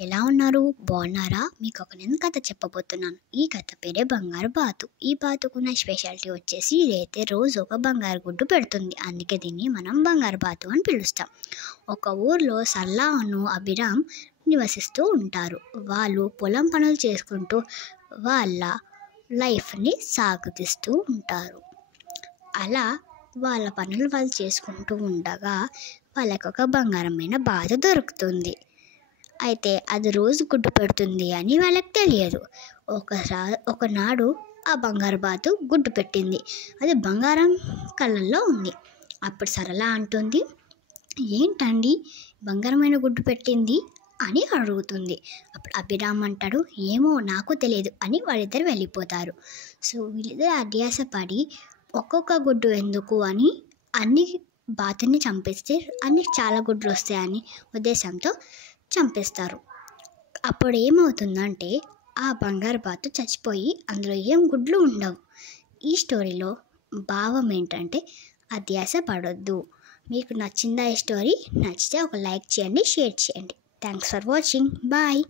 ఎలా ఉన్నారు? బాగున్నారా? మీకు ఒక నేను కథ చెప్పబోతున్నాను. ఈ కథ పేరే బంగారు బాతు. ఈ బాతుకున్న స్పెషాలిటీ వచ్చేసి ఇదైతే రోజు ఒక బంగారు గుడ్డు పెడుతుంది. అందుకే దీన్ని మనం బంగారు బాతు అని పిలుస్తాం. ఒక ఊర్లో సల్లాను అభిరామ్ నివసిస్తూ ఉంటారు. వాళ్ళు పొలం పనులు చేసుకుంటూ వాళ్ళ లైఫ్ని సాగుతీస్తూ ఉంటారు. అలా వాళ్ళ పనులు వాళ్ళు చేసుకుంటూ ఉండగా వాళ్ళకు ఒక బంగారమైన బాతు దొరుకుతుంది. అయితే అది రోజు గుడ్డు పెడుతుంది అని వాళ్ళకి తెలియదు. ఒకనాడు ఆ బంగారు బాతు గుడ్డు పెట్టింది. అది బంగారం కలర్లో ఉంది. అప్పుడు సరళ అంటుంది, ఏంటండి బంగారమైన గుడ్డు పెట్టింది అని అడుగుతుంది. అప్పుడు అభిరామ్ అంటాడు, ఏమో నాకు తెలియదు అని వాళ్ళిద్దరు వెళ్ళిపోతారు. సో వీళ్ళిద్దరు అధ్యాసపడి ఒక్కొక్క గుడ్డు ఎందుకు అని అన్ని బాతుని చంపేస్తే అన్ని చాలా గుడ్లు వస్తాయని ఉద్దేశంతో చంపేస్తారు. అప్పుడు ఏమవుతుందంటే ఆ బంగారు బాతు చచ్చిపోయి అందులో ఏం గుడ్లు ఉండవు. ఈ స్టోరీలో భావం ఏంటంటే అత్యాశ పడొద్దు. మీకు నచ్చిందా ఈ స్టోరీ? నచ్చితే ఒక లైక్ చేయండి, షేర్ చేయండి. Thanks for watching. బాయ్.